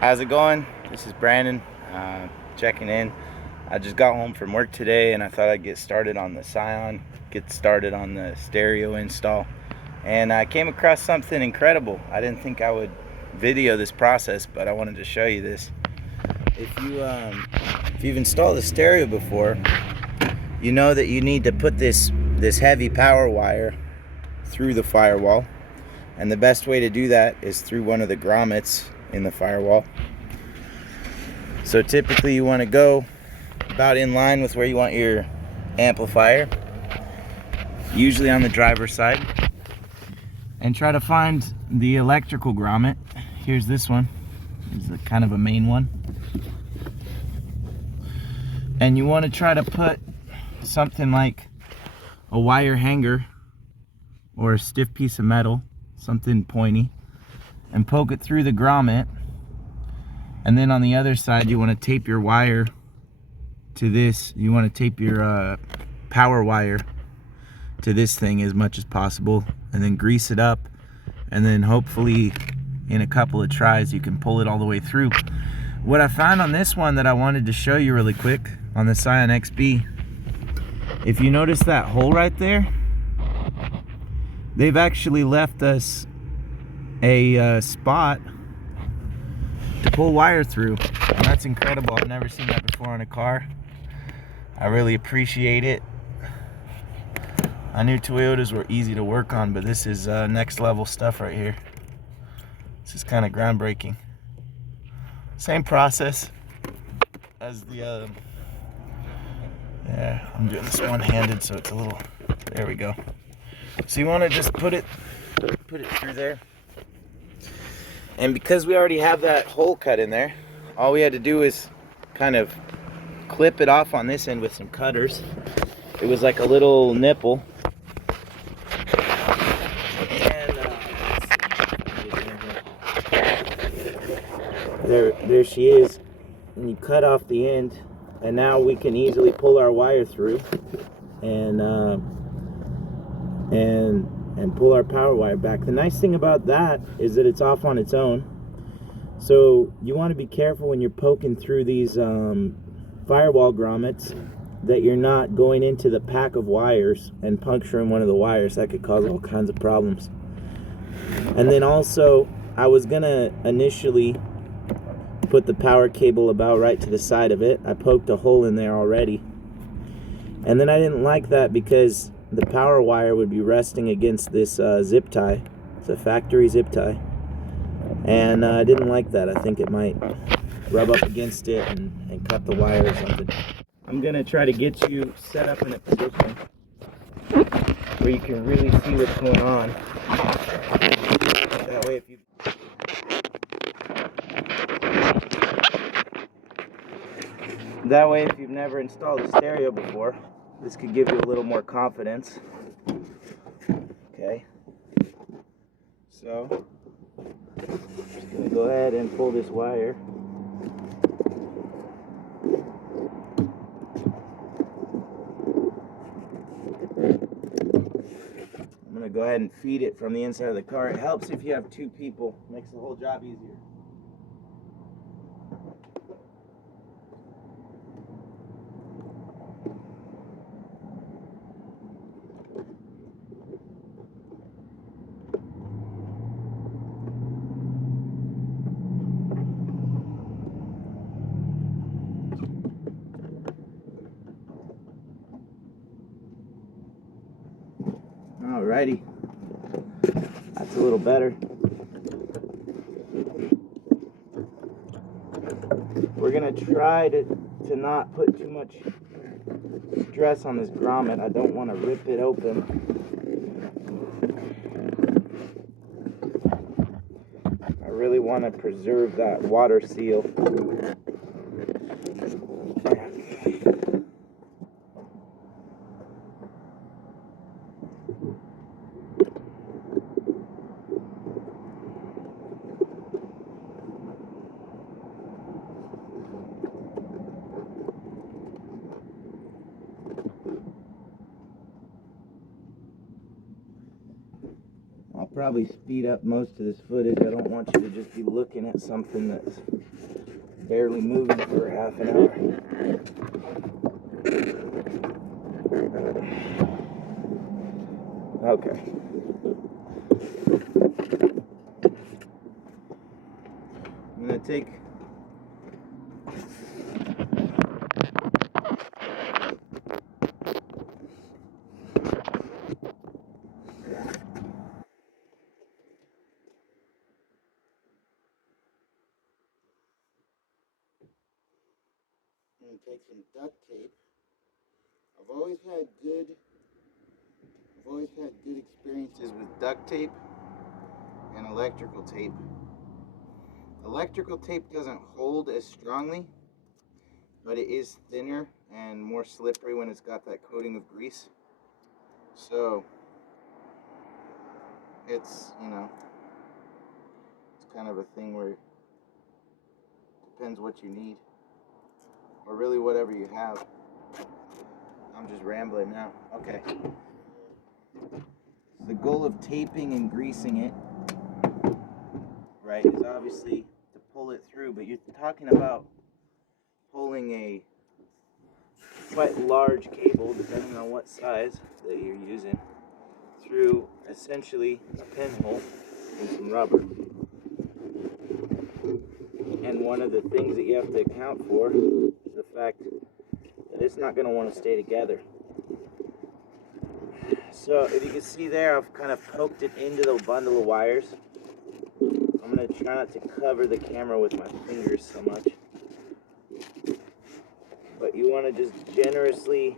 How's it going? This is Brandon, checking in. I just got home from work today and I thought I'd get started on the Scion, get started on the stereo install. And I came across something incredible. I didn't think I would video this process, but I wanted to show you this. If you've installed a stereo before, you know that you need to put this heavy power wire through the firewall. And the best way to do that is through one of the grommets in the firewall. So typically you want to go about in line with where you want your amplifier, usually on the driver's side, and try to find the electrical grommet. Here's this one. This is kind of a main one. And you want to try to put something like a wire hanger or a stiff piece of metal, something pointy, and poke it through the grommet. And then on the other side you want to tape your wire to this. You want to tape your power wire to this thing as much as possible, and then grease it up, and then hopefully in a couple of tries you can pull it all the way through. What I found on this one that I wanted to show you really quick on the Scion XB, if you notice that hole right there, they've actually left us a spot to pull wire through, and that's incredible. I've never seen that before on a car. I really appreciate it. I knew Toyotas were easy to work on, but this is next level stuff right here. This is kind of groundbreaking. Same process as the yeah, I'm doing this one-handed, so it's a little, there we go. So you want to just put it through there. And because we already have that hole cut in there, all we had to do is kind of clip it off on this end with some cutters. It was like a little nipple. And there she is. And you cut off the end, and now we can easily pull our wire through and pull our power wire back. The nice thing about that is that it's off on its own. So you want to be careful when you're poking through these firewall grommets that you're not going into the pack of wires and puncturing one of the wires. That could cause all kinds of problems. And then also, I was gonna initially put the power cable about right to the side of it. I poked a hole in there already. And then I didn't like that because the power wire would be resting against this zip tie. It's a factory zip tie. And I didn't like that. I think it might rub up against it and cut the wire or something. I'm going to try to get you set up in a position where you can really see what's going on. That way if you've never installed a stereo before, this could give you a little more confidence. Okay. So, just going to go ahead and pull this wire. I'm going to go ahead and feed it from the inside of the car. It helps if you have two people. Makes the whole job easier. Alrighty, that's a little better. We're gonna try to not put too much stress on this grommet. I don't want to rip it open. I really want to preserve that water seal. probably speed up most of this footage. I don't want you to just be looking at something that's barely moving for half an hour. Okay. I'm going to take some duct tape. I've always had good experiences with duct tape and electrical tape. Electrical tape doesn't hold as strongly, but it is thinner and more slippery when it's got that coating of grease. So it's, you know, it's kind of a thing where it depends what you need, or really whatever you have. I'm just rambling now. Okay. The goal of taping and greasing it, right, is obviously to pull it through, but you're talking about pulling a quite large cable, depending on what size that you're using, through essentially a pinhole and some rubber. And one of the things that you have to account for is the fact that it's not going to want to stay together. So if you can see there, I've kind of poked it into the bundle of wires. I'm going to try not to cover the camera with my fingers so much. But you want to just generously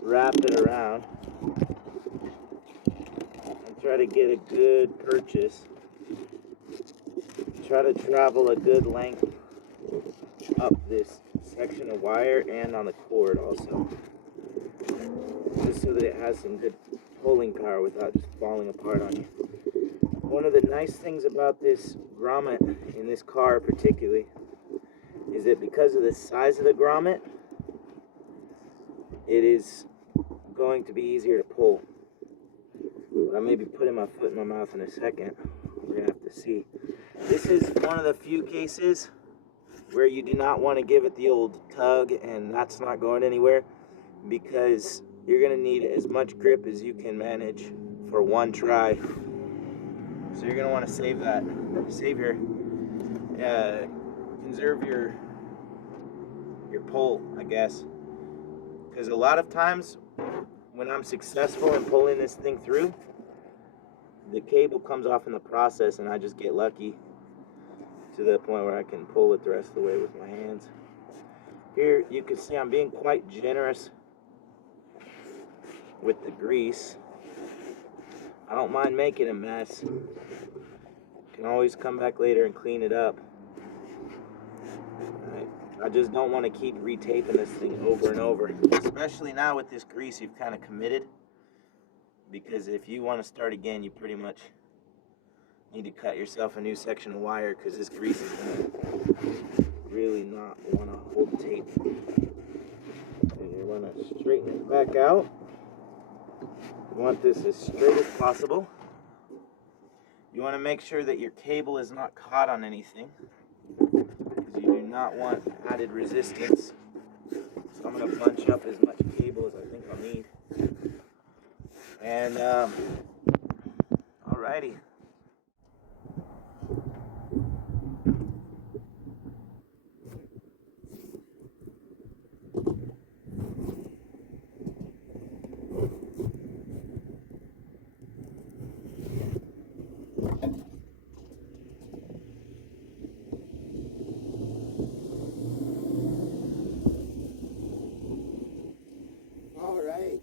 wrap it around and try to get a good purchase. Try to travel a good length up this section of wire and on the cord also, just so that it has some good pulling power without just falling apart on you. One of the nice things about this grommet in this car particularly is that because of the size of the grommet, it is going to be easier to pull. I may be putting my foot in my mouth in a second. We're going to have to see. This is one of the few cases where you do not want to give it the old tug and that's not going anywhere, because you're going to need as much grip as you can manage for one try. So you're going to want to save that. Conserve your pull, I guess. Because a lot of times when I'm successful in pulling this thing through, the cable comes off in the process and I just get lucky to the point where I can pull it the rest of the way with my hands. Here you can see I'm being quite generous with the grease. I don't mind making a mess. Can always come back later and clean it up. Right. I just don't want to keep retaping this thing over and over, especially now with this grease. You've kind of committed, because if you want to start again, you pretty much need to cut yourself a new section of wire, because this grease is going to really not want to hold tape. And you want to straighten it back out. You want this as straight as possible. You want to make sure that your cable is not caught on anything, because you do not want added resistance. So I'm going to bunch up as much cable as I think I'll need. And alrighty. Alright.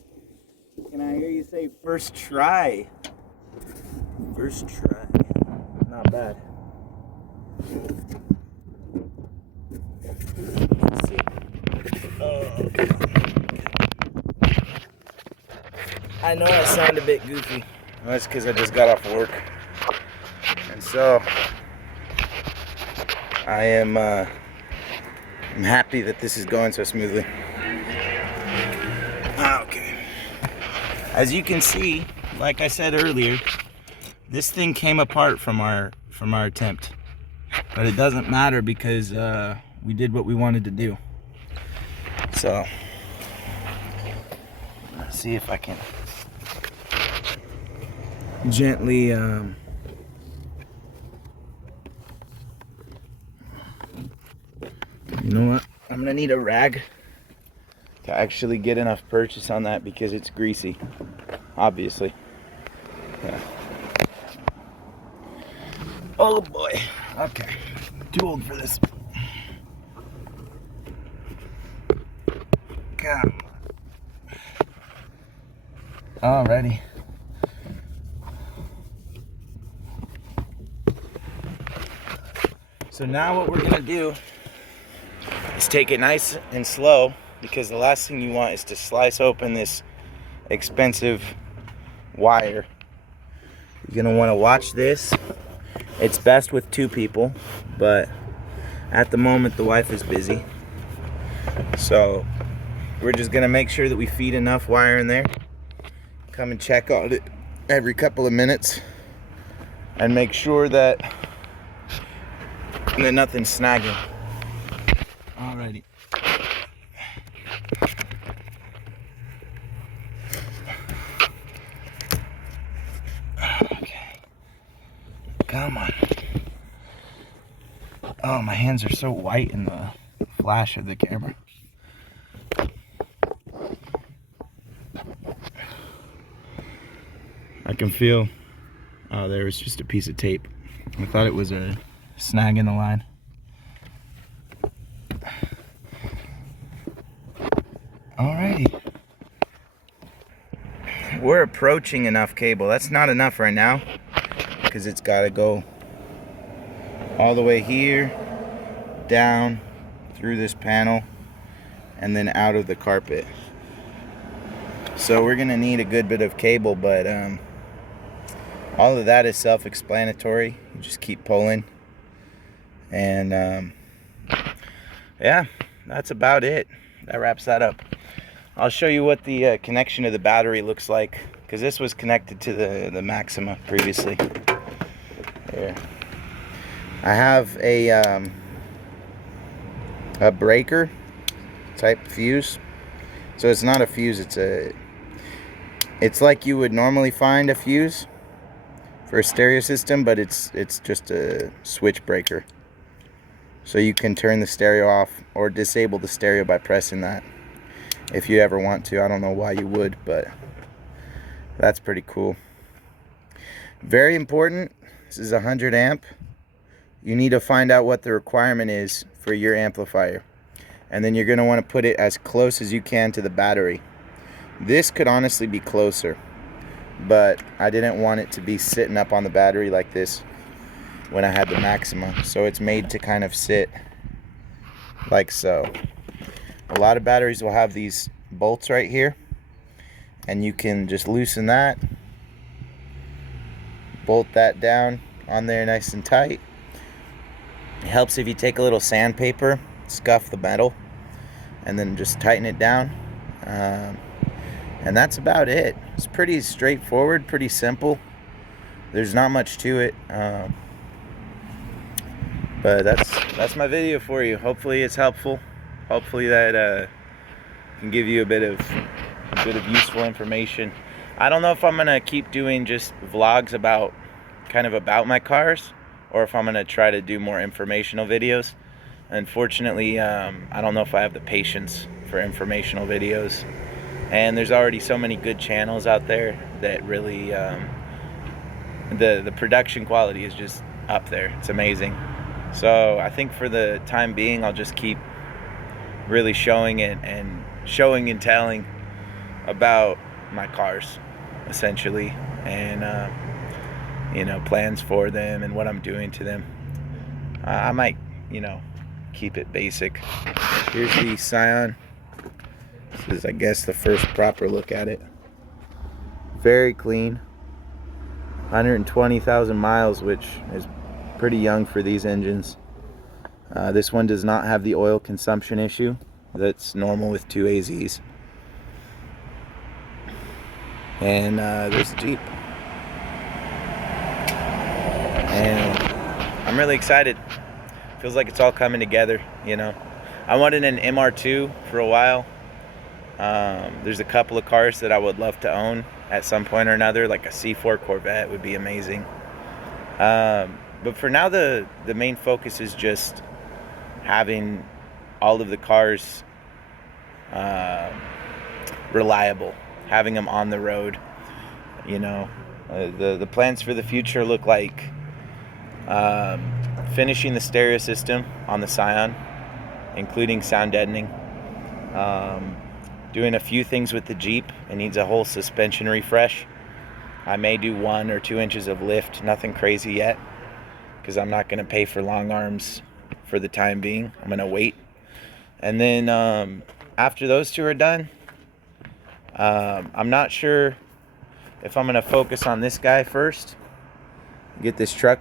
Can I hear you say first try? First try. Not bad. Let's see. I know I sound a bit goofy. That's because I just got off work. And so I'm happy that this is going so smoothly. Okay. As you can see, like I said earlier, This thing came apart from our attempt, but it doesn't matter because we did what we wanted to do. So let's see if I can gently you know what, I'm gonna need a rag to actually get enough purchase on that because it's greasy, obviously. Yeah. Oh boy, okay, too old for this. God. Alrighty. So now what we're gonna do is take it nice and slow, because the last thing you want is to slice open this expensive wire. You're gonna want to watch this. It's best with 2 people, but at the moment the wife is busy. So we're just gonna make sure that we feed enough wire in there. Come and check on it every couple of minutes and make sure that nothing's snagging. Alrighty. Okay. Come on. Oh, my hands are so white in the flash of the camera. I can feel, oh, there was just a piece of tape. I thought it was a snag in the line. Alrighty. We're approaching enough cable. That's not enough right now because it's got to go all the way here, down through this panel, and then out of the carpet. So we're gonna need a good bit of cable, but all of that is self-explanatory. You just keep pulling, and yeah, that's about it. That wraps that up. I'll show you what the connection to the battery looks like, because this was connected to the Maxima previously. Here, I have a breaker type fuse. So it's not a fuse, it's like you would normally find a fuse for a stereo system, but it's just a switch breaker. So you can turn the stereo off or disable the stereo by pressing that if you ever want to. I don't know why you would, but that's pretty cool. Very important, this is 100 amp. You need to find out what the requirement is for your amplifier, and then you're going to want to put it as close as you can to the battery. This could honestly be closer, but I didn't want it to be sitting up on the battery like this when I had the Maxima, so it's made to kind of sit like so. A lot of batteries will have these bolts right here, and you can just loosen that, bolt that down on there nice and tight. It helps if you take a little sandpaper, scuff the metal, and then just tighten it down, and that's about it. It's pretty straightforward, pretty simple. There's not much to it, but that's my video for you. Hopefully it's helpful. Hopefully that can give you a bit of useful information. I don't know if I'm gonna keep doing just vlogs about my cars, or if I'm gonna try to do more informational videos. Unfortunately, I don't know if I have the patience for informational videos, and there's already so many good channels out there that really the production quality is just up there. It's amazing. So I think for the time being, I'll just keep really showing it and showing and telling about my cars, essentially, and you know, plans for them and what I'm doing to them. I might, you know, keep it basic. Here's the Scion. This is, I guess, the first proper look at it. Very clean. 120,000 miles, which is pretty young for these engines. This one does not have the oil consumption issue that's normal with 2 AZs. And there's the Jeep. I'm really excited. Feels like it's all coming together, you know. I wanted an MR2 for a while. There's a couple of cars that I would love to own at some point or another, like a C4 Corvette would be amazing. But for now, the main focus is just having all of the cars reliable, having them on the road. You know, the plans for the future look like finishing the stereo system on the Scion, including sound deadening. Doing a few things with the Jeep. It needs a whole suspension refresh. I may do 1 or 2 inches of lift, nothing crazy yet, because I'm not going to pay for long arms for the time being. I'm going to wait. And then after those two are done, I'm not sure if I'm going to focus on this guy first, get this truck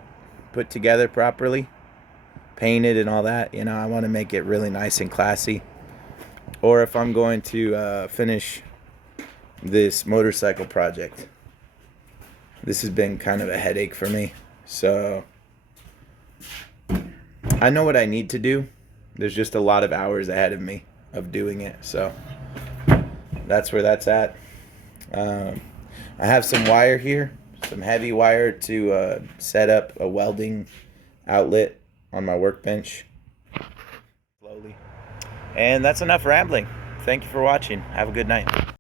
put together properly, painted and all that. You know, I want to make it really nice and classy. Or if I'm going to finish this motorcycle project. This has been kind of a headache for me. So I know what I need to do. There's just a lot of hours ahead of me of doing it. So that's where that's at. I have some wire here, some heavy wire to set up a welding outlet on my workbench. Slowly. And that's enough rambling. Thank you for watching. Have a good night.